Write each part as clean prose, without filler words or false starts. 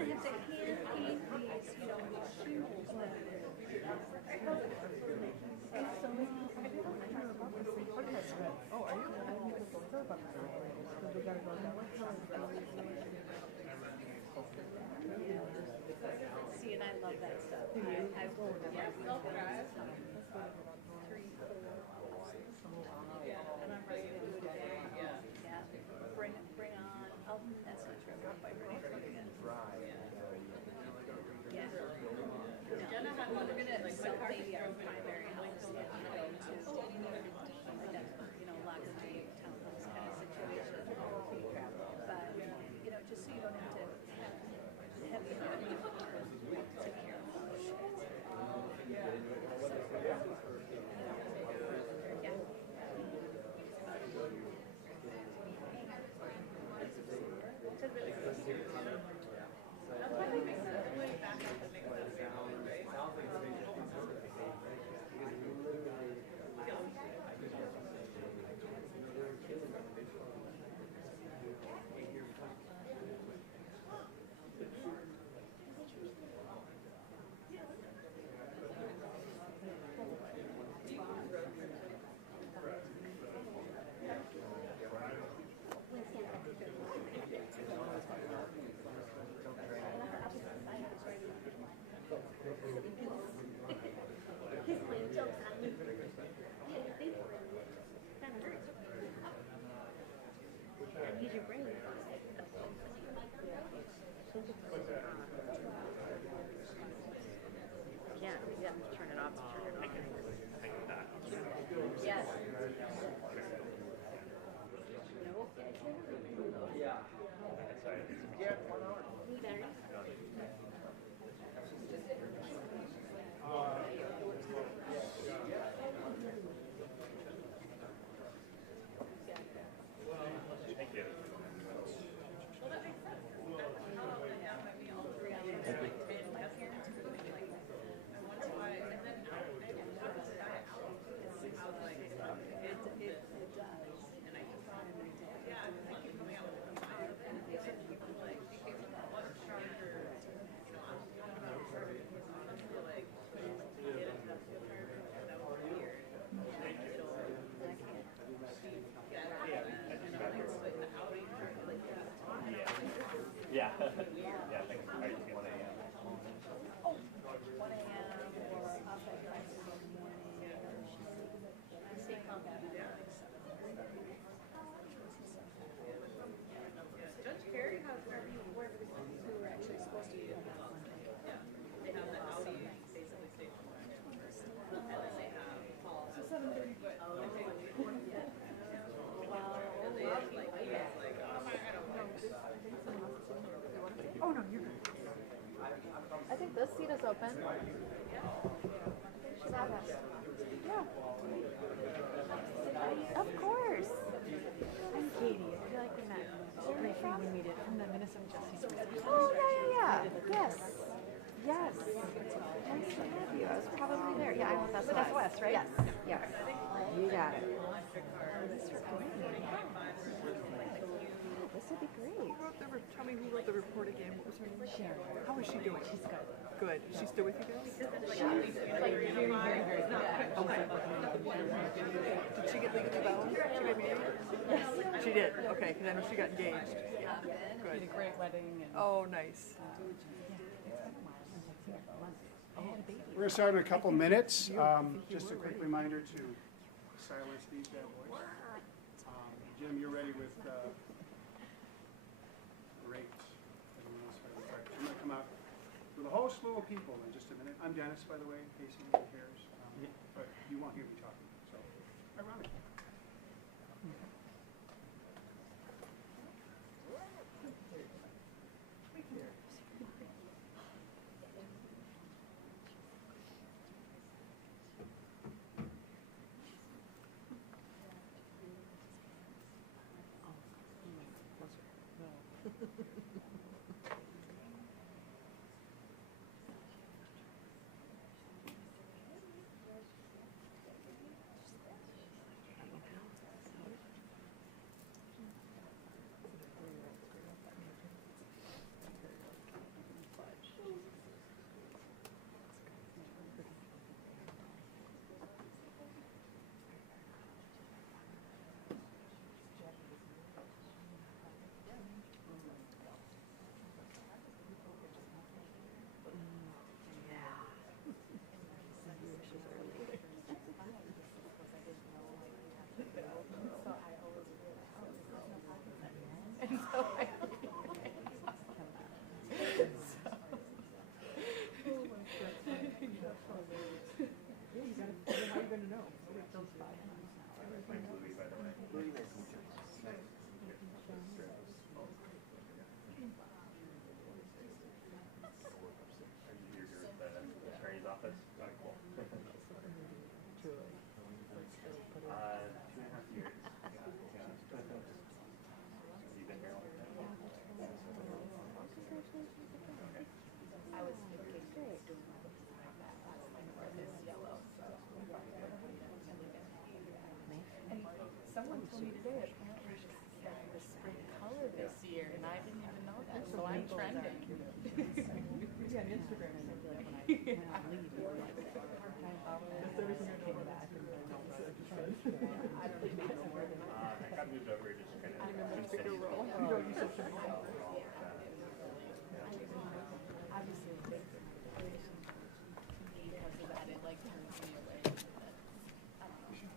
have to hand paint these, you know, these shingles that Oh, are you? We gotta go that way. see, and I love that stuff. I will, yeah, and I'm ready to do it today. Yeah, bring on. Oh, that's not true. I'm not quite ready for it again. Yeah. No, we're gonna sell maybe our primary house and go to like a, you know, luxury townhouse kind of situation. But you know, just so you don't have to have the other people take care of all the shit. Yeah. Yeah, turn it off. Yes. No. Yeah. Yeah, 1 hour. Thank you. Well, that makes sense. Yeah, maybe all 3 hours. My parents were like, I wonder why. And then I talked to the guy out. I was like, it does. And I just thought, yeah, I keep coming out with the fire. And certain people like, what stronger, you know, I'm talking about her. I feel like, yeah. Yeah, I think it's right at 1 a.m. Oh, 1 a.m. or up at 5 in the morning. I say come back at like 7. Judge Carey has wherever we were actually supposed to be on that Monday. Yeah. They have the Audi basically station. And then they have Paul. So 7:30. Oh, no, you're good. I think this seat is open. Should have us. Yeah. Of course. I'm Katie. I feel like we met briefly when we did from the Minnesota. Oh, yeah. Yes. Yes. Nice to have you. I was probably there. Yeah, I'm with us. With SOS, right? Yes. Yeah. You got it. This would be great. Tell me who wrote the report again. What was her name? Sharon. How is she doing? She's good. Good. Is she still with you guys? She's like very, very good. Okay. Did she get legally bound? She got married? Yes. She did. Okay, because I know she got engaged. Yeah. Good. Did a great wedding. And, Oh, nice. We're going to start in a couple minutes. Just a quick reminder to silence these bad boys. Jim, you're ready with great. Everyone else ready? All right, I'm going to come out with a whole slew of people in just a minute. I'm Dennis, by the way, in case anyone cares. But you won't hear me talking. So, ironic. told me today, apparently it's like the spring color this year, and I didn't even know that, so I'm trending. Yeah, on Instagram, I feel like when I went on leave, it was like part-time hours, everything came back and then all of a sudden, I don't even know more than I got moved over just kind of. I'm in a bigger role. You don't use social media. Obviously, because of that, it like turns me away. But I don't know.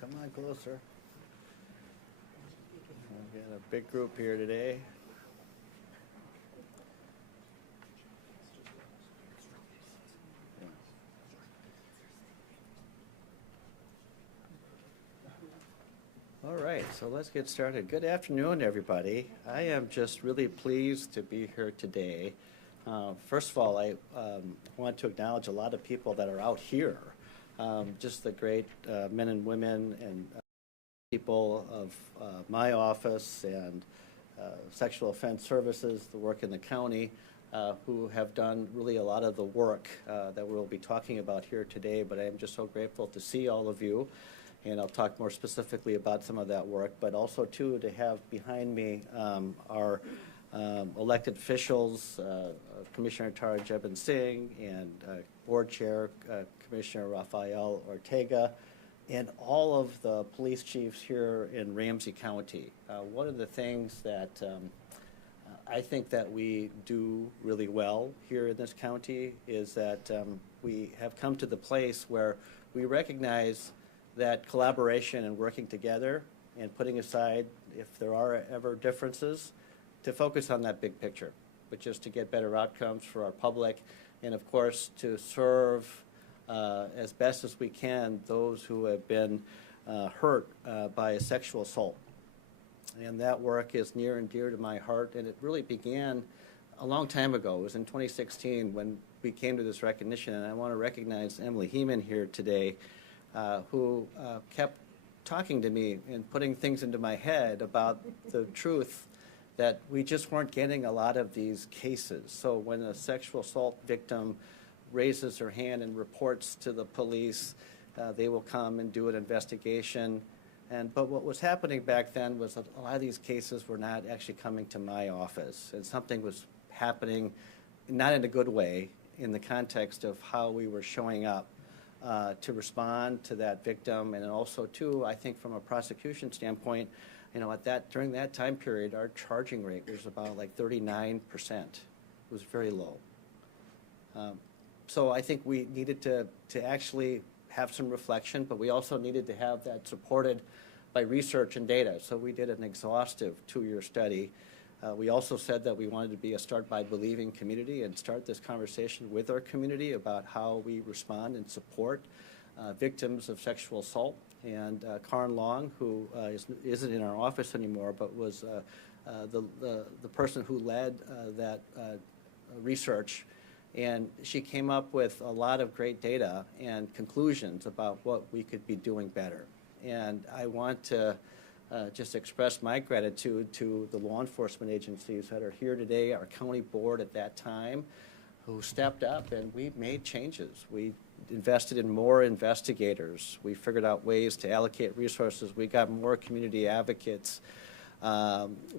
Come on closer. We've got a big group here today. All right, so let's get started. Good afternoon, everybody. I am just really pleased to be here today. First of all, I want to acknowledge a lot of people that are out here. Just the great men and women and people of my office and sexual offense services, the work in the county, who have done really a lot of the work that we'll be talking about here today. But I am just so grateful to see all of you, and I'll talk more specifically about some of that work, but also too to have behind me our elected officials, Commissioner Tara Jebin Singh and Board Chair Commissioner Rafael Ortega, and all of the police chiefs here in Ramsey County. One of the things that I think that we do really well here in this county is that we have come to the place where we recognize that collaboration and working together and putting aside, if there are ever differences, to focus on that big picture, which is to get better outcomes for our public, and of course to serve as best as we can those who have been hurt by a sexual assault. And that work is near and dear to my heart, and it really began a long time ago. It was in 2016 when we came to this recognition, and I want to recognize Emily Heeman here today, who kept talking to me and putting things into my head about the truth that we just weren't getting a lot of these cases. So when a sexual assault victim raises her hand and reports to the police, they will come and do an investigation. But what was happening back then was that a lot of these cases were not actually coming to my office, and something was happening, not in a good way, in the context of how we were showing up to respond to that victim, and also too, I think from a prosecution standpoint, during that time period, our charging rate was about like 39%. It was very low. So I think we needed to actually have some reflection, but we also needed to have that supported by research and data. So we did an exhaustive 2-year study. We also said that we wanted to be a Start by Believing community and start this conversation with our community about how we respond and support victims of sexual assault. And Karen Long, who isn't in our office anymore, but was the person who led that research, and she came up with a lot of great data and conclusions about what we could be doing better. And I want to just express my gratitude to the law enforcement agencies that are here today, our county board at that time, who stepped up, and we made changes. We invested in more investigators. We figured out ways to allocate resources. We got more community advocates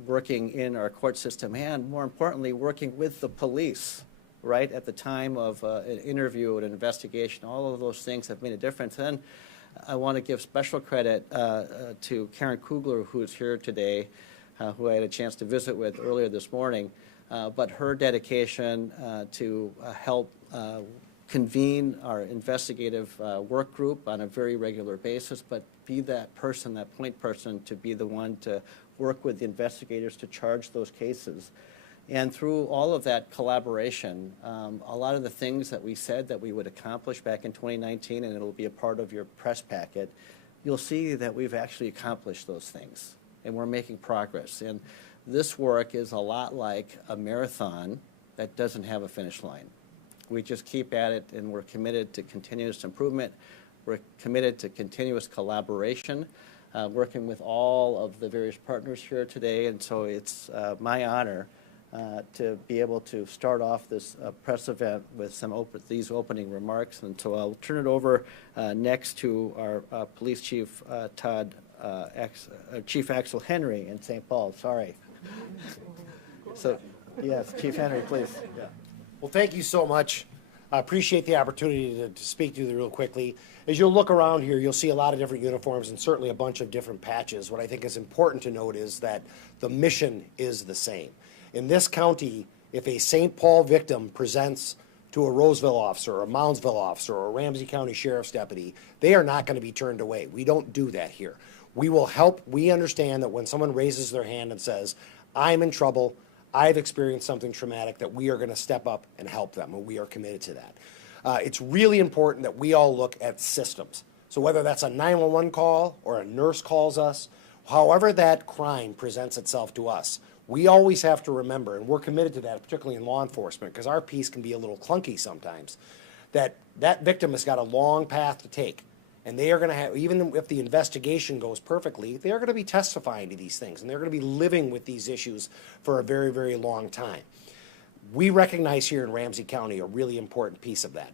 working in our court system, and more importantly, working with the police, right, at the time of an interview, an investigation. All of those things have made a difference. And I want to give special credit to Karen Kugler, who is here today, who I had a chance to visit with earlier this morning. But her dedication to help convene our investigative work group on a very regular basis, but be that person, that point person, to be the one to work with the investigators to charge those cases. And through all of that collaboration, a lot of the things that we said that we would accomplish back in 2019, and it'll be a part of your press packet, you'll see that we've actually accomplished those things, and we're making progress. And this work is a lot like a marathon that doesn't have a finish line. We just keep at it, and we're committed to continuous improvement. We're committed to continuous collaboration, working with all of the various partners here today. And so it's my honor to be able to start off this press event with these opening remarks. And so I'll turn it over next to our Police Chief Chief Axel Henry in St. Paul. Sorry. So, yes, Chief Henry, please. Yeah. Well, thank you so much. I appreciate the opportunity to speak to you real quickly. As you'll look around here, you'll see a lot of different uniforms and certainly a bunch of different patches. What I think is important to note is that the mission is the same. In this county, if a St. Paul victim presents to a Roseville officer or a Moundsville officer or a Ramsey County Sheriff's deputy, they are not going to be turned away. We don't do that here. We will help. We understand that when someone raises their hand and says, I'm in trouble, I've experienced something traumatic, that we are going to step up and help them, and we are committed to that. It's really important that we all look at systems. So whether that's a 911 call or a nurse calls us, however that crime presents itself to us, we always have to remember, and we're committed to that, particularly in law enforcement, because our piece can be a little clunky sometimes, that that victim has got a long path to take. And they are going to have, even if the investigation goes perfectly, they're going to be testifying to these things, and they're going to be living with these issues for a very, very long time. We recognize here in Ramsey County a really important piece of that.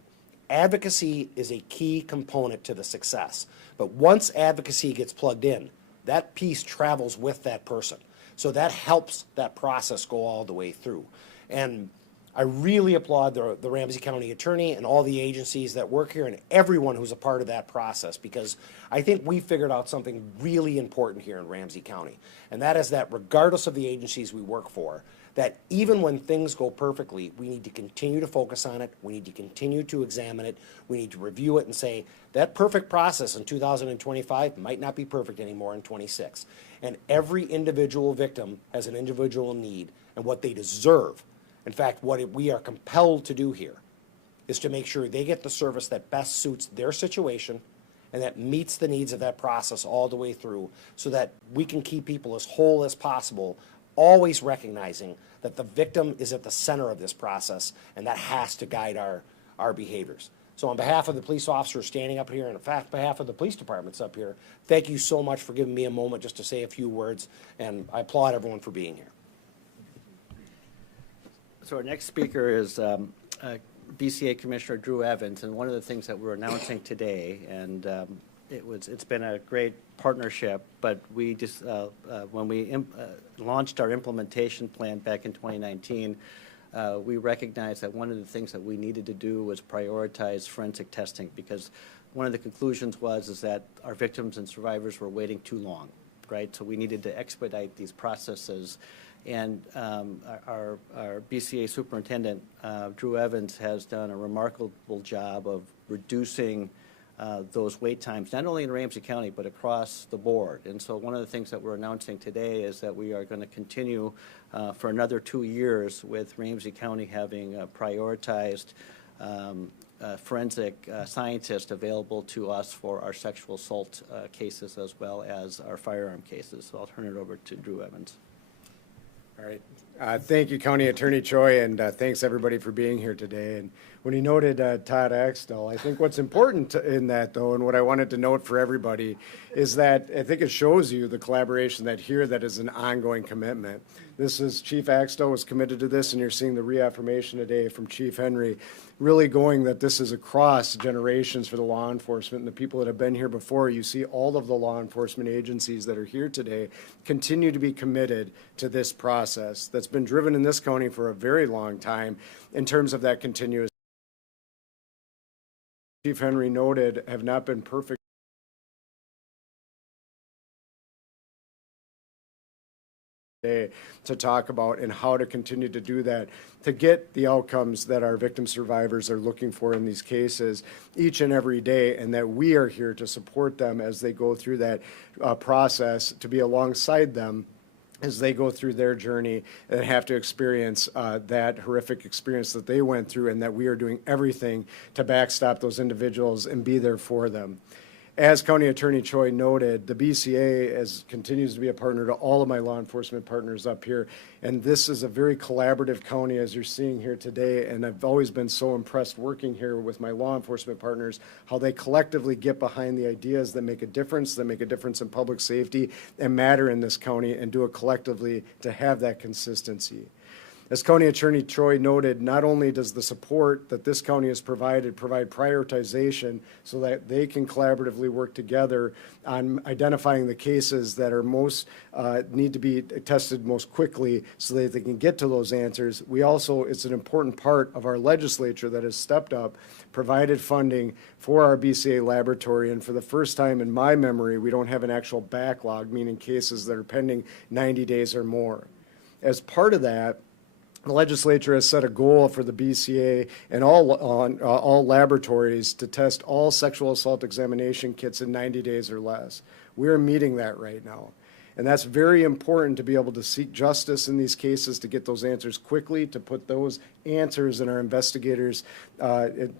Advocacy is a key component to the success. But once advocacy gets plugged in, that piece travels with that person. So that helps that process go all the way through. And I really applaud the Ramsey County Attorney and all the agencies that work here and everyone who's a part of that process, because I think we figured out something really important here in Ramsey County. And that is that regardless of the agencies we work for, that even when things go perfectly, we need to continue to focus on it. We need to continue to examine it. We need to review it and say, that perfect process in 2025 might not be perfect anymore in 26. And every individual victim has an individual need and what they deserve. In fact, what we are compelled to do here is to make sure they get the service that best suits their situation and that meets the needs of that process all the way through, so that we can keep people as whole as possible, always recognizing that the victim is at the center of this process, and that has to guide our behaviors. So on behalf of the police officers standing up here, and in fact, on behalf of the police departments up here, thank you so much for giving me a moment just to say a few words, and I applaud everyone for being here. So our next speaker is BCA Commissioner Drew Evans, and one of the things that we're announcing today, and it's been a great partnership, but we just when we launched our implementation plan back in 2019, we recognized that one of the things that we needed to do was prioritize forensic testing, because one of the conclusions is that our victims and survivors were waiting too long, right? So we needed to expedite these processes. And our BCA superintendent, Drew Evans, has done a remarkable job of reducing those wait times, not only in Ramsey County, but across the board. And so one of the things that we're announcing today is that we are going to continue for another 2 years with Ramsey County having prioritized forensic scientists available to us for our sexual assault cases as well as our firearm cases. So I'll turn it over to Drew Evans. All right. Thank you, County Attorney Choi, and thanks everybody for being here today. And when he noted Todd Axtell, I think what's important in that, though, and what I wanted to note for everybody, is that I think it shows you the collaboration that is an ongoing commitment. This is Chief Axtell was committed to this, and you're seeing the reaffirmation today from Chief Henry, really going that this is across generations for the law enforcement and the people that have been here before. You see all of the law enforcement agencies that are here today continue to be committed to this process that's been driven in this county for a very long time in terms of that continuous. Chief Henry noted have not been perfect to talk about and how to continue to do that to get the outcomes that our victim survivors are looking for in these cases each and every day, and that we are here to support them as they go through that process, to be alongside them as they go through their journey and have to experience that horrific experience that they went through, and that we are doing everything to backstop those individuals and be there for them. As County Attorney Choi noted, the BCA continues to be a partner to all of my law enforcement partners up here. And this is a very collaborative county, as you're seeing here today. And I've always been so impressed working here with my law enforcement partners, how they collectively get behind the ideas that make a difference in public safety and matter in this county, and do it collectively to have that consistency. As County Attorney Troy noted, not only does the support that this county has provided provide prioritization so that they can collaboratively work together on identifying the cases that are most need to be tested most quickly so that they can get to those answers. We also, it's an important part of our legislature that has stepped up, provided funding for our BCA laboratory, and for the first time in my memory, we don't have an actual backlog, meaning cases that are pending 90 days or more. As part of that, the legislature has set a goal for the BCA and all laboratories to test all sexual assault examination kits in 90 days or less. We are meeting that right now. And that's very important to be able to seek justice in these cases, to get those answers quickly, to put those answers in our investigators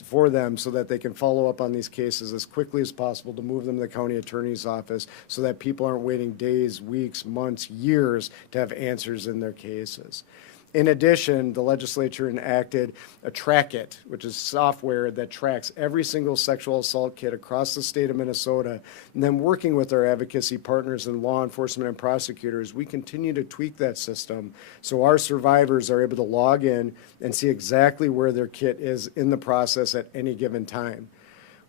for them so that they can follow up on these cases as quickly as possible, to move them to the county attorney's office so that people aren't waiting days, weeks, months, years to have answers in their cases. In addition, the legislature enacted a Track It, which is software that tracks every single sexual assault kit across the state of Minnesota. And then working with our advocacy partners and law enforcement and prosecutors, we continue to tweak that system so our survivors are able to log in and see exactly where their kit is in the process at any given time.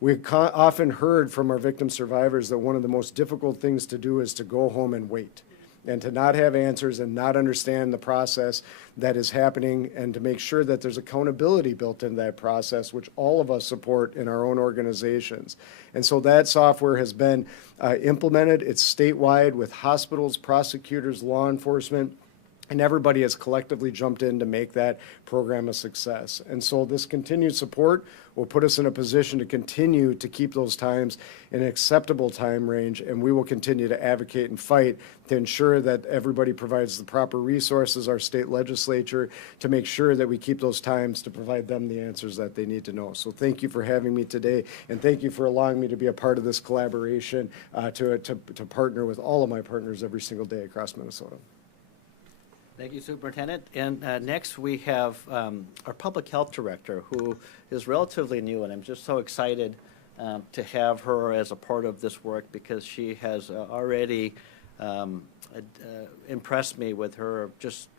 We've often heard from our victim survivors that one of the most difficult things to do is to go home and wait, and to not have answers and not understand the process that is happening, and to make sure that there's accountability built into that process, which all of us support in our own organizations. And so that software has been implemented. It's statewide with hospitals, prosecutors, law enforcement, and everybody has collectively jumped in to make that program a success. And so this continued support will put us in a position to continue to keep those times in an acceptable time range, and we will continue to advocate and fight to ensure that everybody provides the proper resources, our state legislature, to make sure that we keep those times to provide them the answers that they need to know. So thank you for having me today, and thank you for allowing me to be a part of this collaboration to partner with all of my partners every single day across Minnesota. Thank you, Superintendent. And next we have our Public Health Director, who is relatively new, and I'm just so excited to have her as a part of this work, because she has already impressed me with her just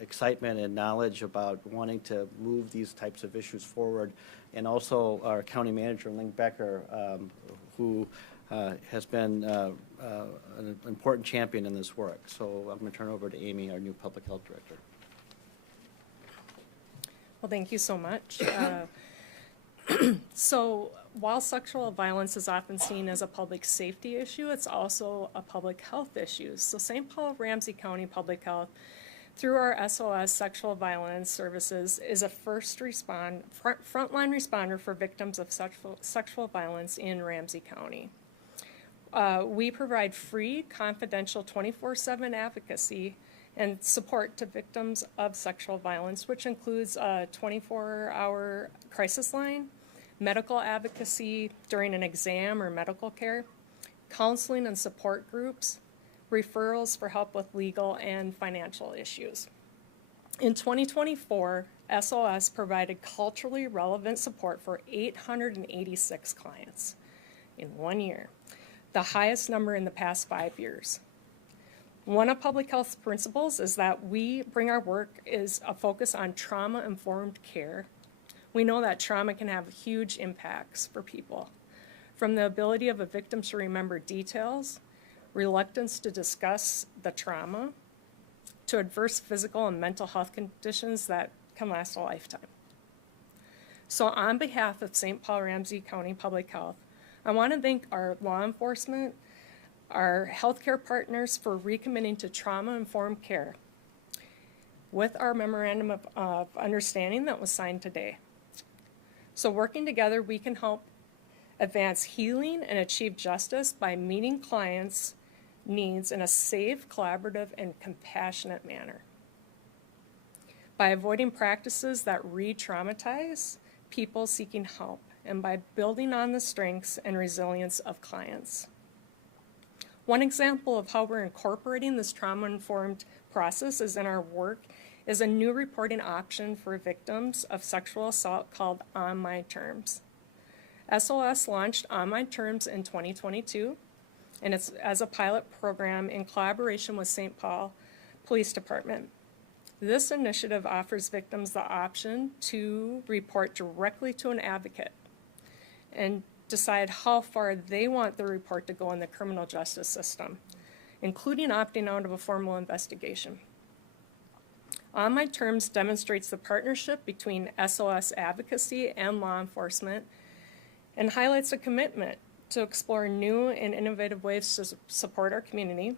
excitement and knowledge about wanting to move these types of issues forward. And also our County Manager, Ling Becker, who has been an important champion in this work. So I'm going to turn over to Amy, our new Public Health Director. Well, thank you so much. So while sexual violence is often seen as a public safety issue, it's also a public health issue. So St. Paul Ramsey County Public Health, through our SOS Sexual Violence Services, is a frontline responder for victims of sexual violence in Ramsey County. We provide free, confidential 24/7 advocacy and support to victims of sexual violence, which includes a 24-hour crisis line, medical advocacy during an exam or medical care, counseling and support groups, referrals for help with legal and financial issues. In 2024, SOS provided culturally relevant support for 886 clients in 1 year, the highest number in the past 5 years. One of public health's principles is that we bring our work is a focus on trauma-informed care. We know that trauma can have huge impacts for people, from the ability of a victim to remember details, reluctance to discuss the trauma, to adverse physical and mental health conditions that can last a lifetime. So on behalf of St. Paul Ramsey County Public Health, I want to thank our law enforcement, our healthcare partners for recommitting to trauma-informed care with our memorandum of understanding that was signed today. So working together, we can help advance healing and achieve justice by meeting clients' needs in a safe, collaborative, and compassionate manner. By avoiding practices that re-traumatize people seeking help, and by building on the strengths and resilience of clients. One example of how we're incorporating this trauma-informed process is in our work is a new reporting option for victims of sexual assault called On My Terms. SOS launched On My Terms in 2022, and it's as a pilot program in collaboration with St. Paul Police Department. This initiative offers victims the option to report directly to an advocate and decide how far they want the report to go in the criminal justice system, including opting out of a formal investigation. On My Terms demonstrates the partnership between SOS advocacy and law enforcement and highlights a commitment to explore new and innovative ways to support our community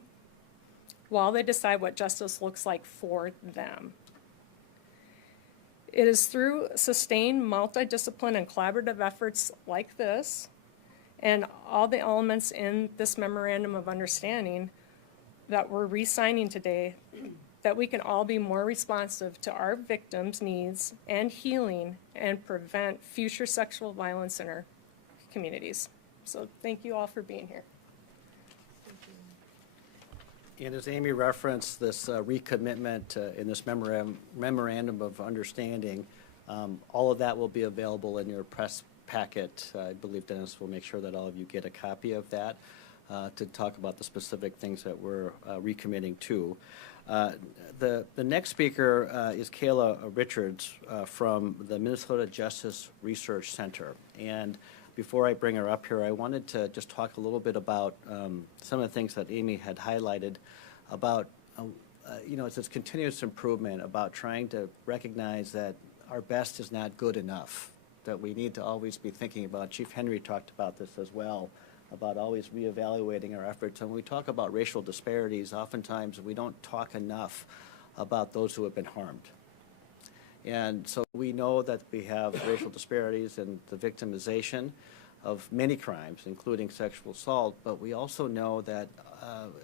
while they decide what justice looks like for them. It is through sustained multidiscipline and collaborative efforts like this and all the elements in this memorandum of understanding that we're re-signing today that we can all be more responsive to our victims' needs and healing and prevent future sexual violence in our communities. So thank you all for being here. And as Amy referenced, this recommitment in this memorandum of understanding, all of that will be available in your press packet. I believe Dennis will make sure that all of you get a copy of that to talk about the specific things that we're recommitting to. The next speaker is Kayla Richards from the Minnesota Justice Research Center. And before I bring her up here, I wanted to just talk a little bit about some of the things that Amy had highlighted about, it's this continuous improvement about trying to recognize that our best is not good enough, that we need to always be thinking about. Chief Henry talked about this as well, about always reevaluating our efforts. And when we talk about racial disparities, oftentimes we don't talk enough about those who have been harmed. And so we know that we have racial disparities and the victimization of many crimes, including sexual assault, but we also know that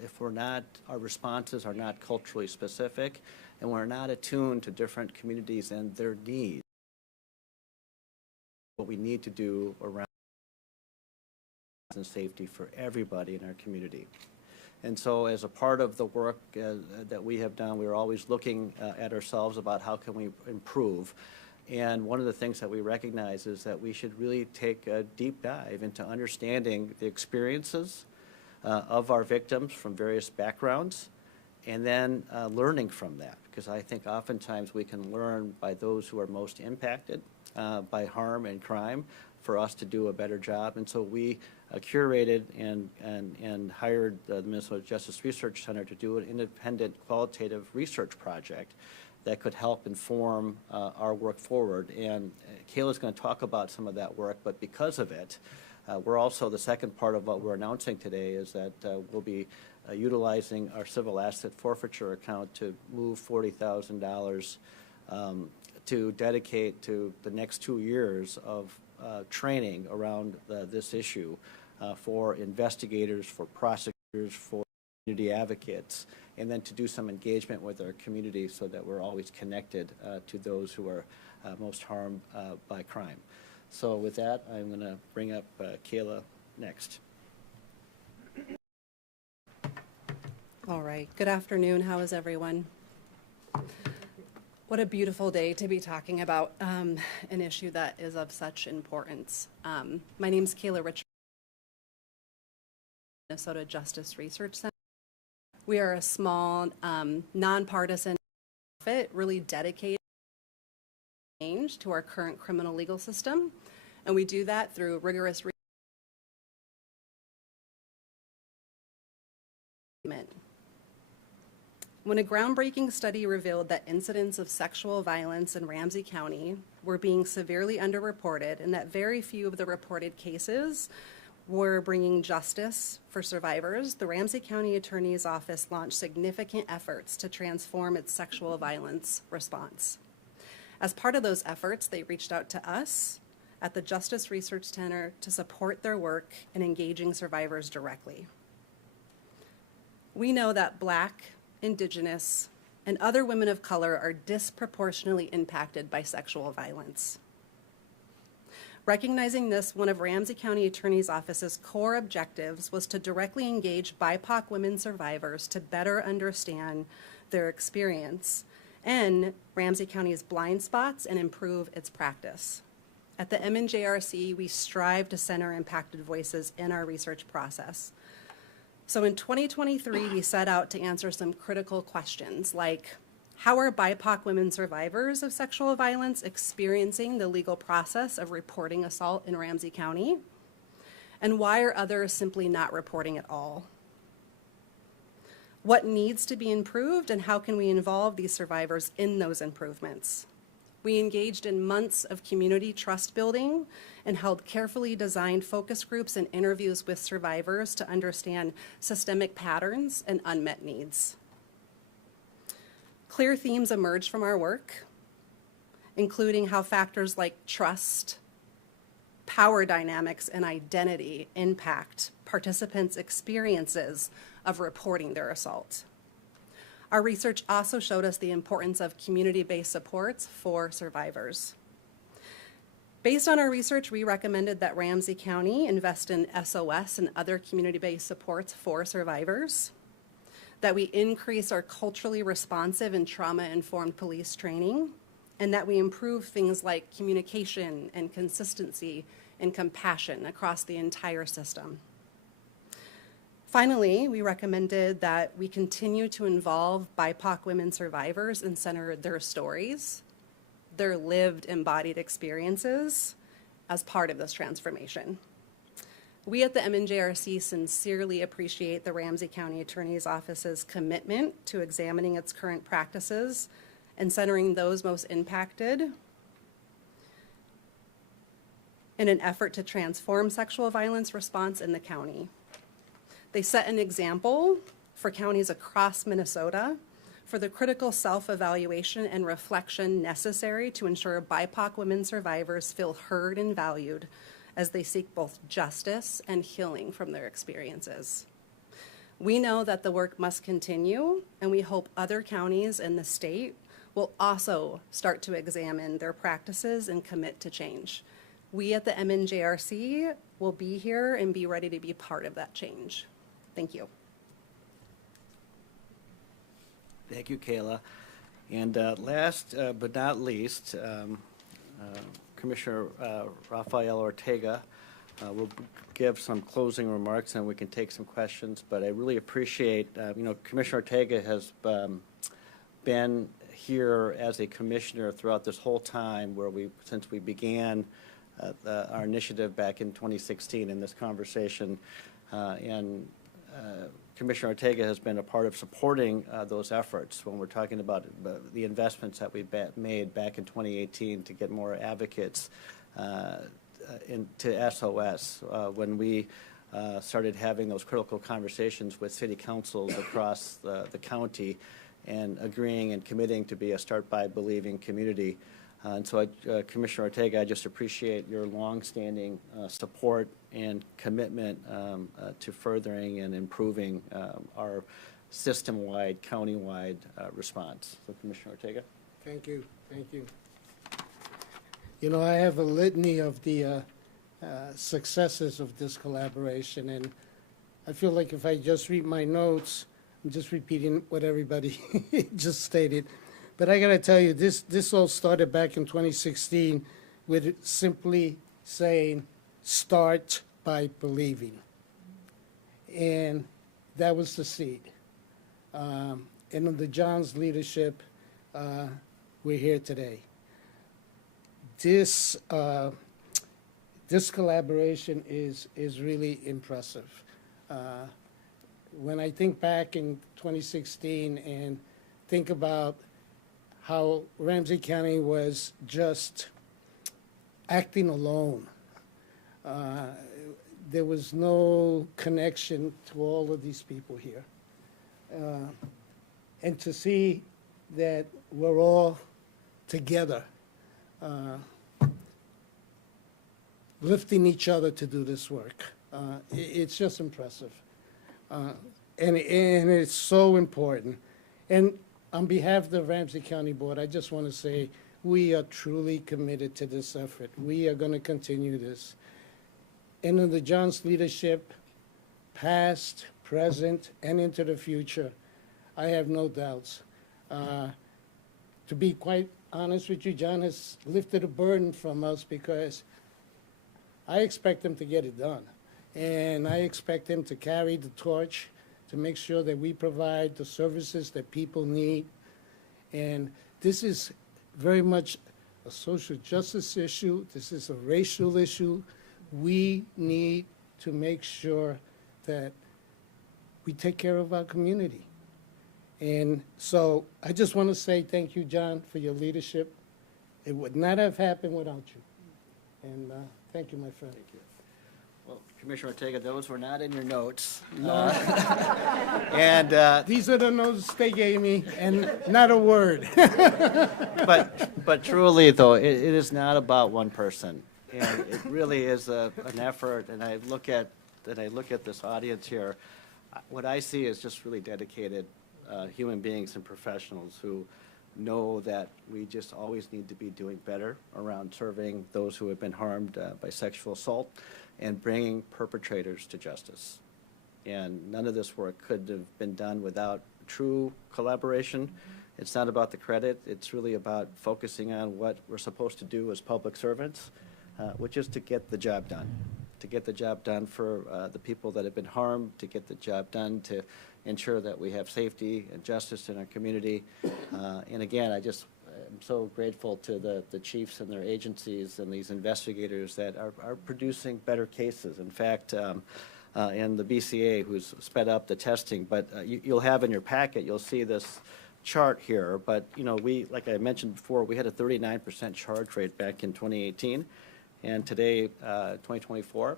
if our responses are not culturally specific and we're not attuned to different communities and their needs, what we need to do around and safety for everybody in our community. And so as a part of the work that we have done, we're always looking at ourselves about how can we improve. And one of the things that we recognize is that we should really take a deep dive into understanding the experiences of our victims from various backgrounds and then learning from that. Because I think oftentimes we can learn by those who are most impacted by harm and crime for us to do a better job. And so we curated and hired the Minnesota Justice Research Center to do an independent qualitative research project that could help inform our work forward. And Kayla's going to talk about some of that work, but because of it, we're also, the second part of what we're announcing today is that we'll be utilizing our civil asset forfeiture account to move $40,000 to dedicate to the next 2 years of training around this issue for investigators, for prosecutors, for community advocates, and then to do some engagement with our community so that we're always connected to those who are most harmed by crime. So with that, I'm going to bring up Kayla next. All right. Good afternoon. How is everyone? What a beautiful day to be talking about an issue that is of such importance. My name is Kayla Richards, Minnesota Justice Research Center. We are a small, nonpartisan nonprofit, really dedicated to change to our current criminal legal system, and we do that through rigorous research. When a groundbreaking study revealed that incidents of sexual violence in Ramsey County were being severely underreported and that very few of the reported cases were bringing justice for survivors, the Ramsey County Attorney's Office launched significant efforts to transform its sexual violence response. As part of those efforts, they reached out to us at the Justice Research Center to support their work in engaging survivors directly. We know that Black, Indigenous, and other women of color are disproportionately impacted by sexual violence. Recognizing this, one of Ramsey County Attorney's Office's core objectives was to directly engage BIPOC women survivors to better understand their experience and Ramsey County's blind spots and improve its practice. At the MNJRC, we strive to center impacted voices in our research process. So in 2023, we set out to answer some critical questions like, How are BIPOC women survivors of sexual violence experiencing the legal process of reporting assault in Ramsey County? And why are others simply not reporting at all? What needs to be improved, and how can we involve these survivors in those improvements? We engaged in months of community trust building and held carefully designed focus groups and interviews with survivors to understand systemic patterns and unmet needs. Clear themes emerged from our work, including how factors like trust, power dynamics, and identity impact participants' experiences of reporting their assault. Our research also showed us the importance of community-based supports for survivors. Based on our research, we recommended that Ramsey County invest in SOS and other community-based supports for survivors, that we increase our culturally responsive and trauma-informed police training, and that we improve things like communication and consistency and compassion across the entire system. Finally, we recommended that we continue to involve BIPOC women survivors and center their stories, their lived embodied experiences as part of this transformation. We at the MNJRC sincerely appreciate the Ramsey County Attorney's Office's commitment to examining its current practices and centering those most impacted in an effort to transform sexual violence response in the county. They set an example for counties across Minnesota for the critical self-evaluation and reflection necessary to ensure BIPOC women survivors feel heard and valued as they seek both justice and healing from their experiences. We know that the work must continue, and we hope other counties in the state will also start to examine their practices and commit to change. We at the MNJRC will be here and be ready to be part of that change. Thank you. Thank you, Kayla. And last but not least, Commissioner Rafael Ortega will give some closing remarks, and we can take some questions. But I really appreciate, Commissioner Ortega has been here as a commissioner throughout this whole time, since we began our initiative back in 2016 in this conversation, and Commissioner Ortega has been a part of supporting those efforts when we're talking about the investments that we made back in 2018 to get more advocates into SOS. When we started having those critical conversations with city councils across the county and agreeing and committing to be a Start By Believing community. And so, Commissioner Ortega, I just appreciate your longstanding support and commitment to furthering and improving our system-wide, county-wide response. So, Commissioner Ortega. Thank you. Thank you. You know, I have a litany of the successes of this collaboration, and I feel like if I just read my notes, I'm just repeating what everybody just stated. But I got to tell you, this all started back in 2016 with simply saying, start by believing. And that was the seed. And under John's leadership, we're here today. This collaboration is really impressive. When I think back in 2016 and think about how Ramsey County was just acting alone. There was no connection to all of these people here. And to see that we're all together, lifting each other to do this work, it's just impressive. And it's so important. And on behalf of the Ramsey County Board, I just want to say we are truly committed to this effort. We are going to continue this. And under John's leadership, past, present, and into the future, I have no doubts. To be quite honest with you, John has lifted a burden from us because I expect him to get it done. And I expect him to carry the torch to make sure that we provide the services that people need. And this is very much a social justice issue. This is a racial issue. We need to make sure that we take care of our community. And so I just want to say thank you, John, for your leadership. It would not have happened without you. And thank you, my friend. Thank you. Well, Commissioner Ortega, those were not in your notes. No. And These are the notes they gave me, and not a word. but truly, though, it is not about one person, and it really is an effort. And I look at this audience here. What I see is just really dedicated human beings and professionals who know that we just always need to be doing better around serving those who have been harmed by sexual assault and bringing perpetrators to justice. And none of this work could have been done without true collaboration. It's not about the credit. It's really about focusing on what we're supposed to do as public servants, which is to get the job done. To get the job done for the people that have been harmed, to get the job done to ensure that we have safety and justice in our community. And again, I'm so grateful to the chiefs and their agencies and these investigators that are producing better cases. In fact, and the BCA who's sped up the testing, but you'll have in your packet, you'll see this chart here, but like I mentioned before, we had a 39% charge rate back in 2018, and today, 2024,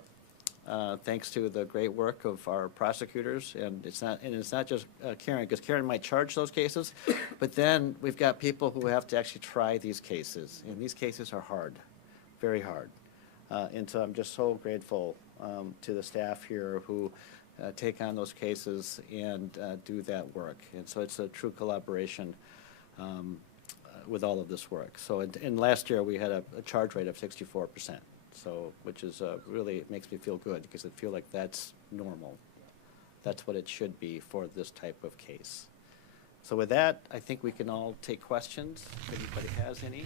thanks to the great work of our prosecutors, and it's not just Karen, because Karen might charge those cases, but then we've got people who have to actually try these cases, and these cases are hard, very hard. And so I'm just so grateful to the staff here who take on those cases and do that work. And so it's a true collaboration with all of this work. So in last year, we had a charge rate of 64%, so which is really makes me feel good because I feel like that's normal. That's what it should be for this type of case. So with that, I think we can all take questions if anybody has any.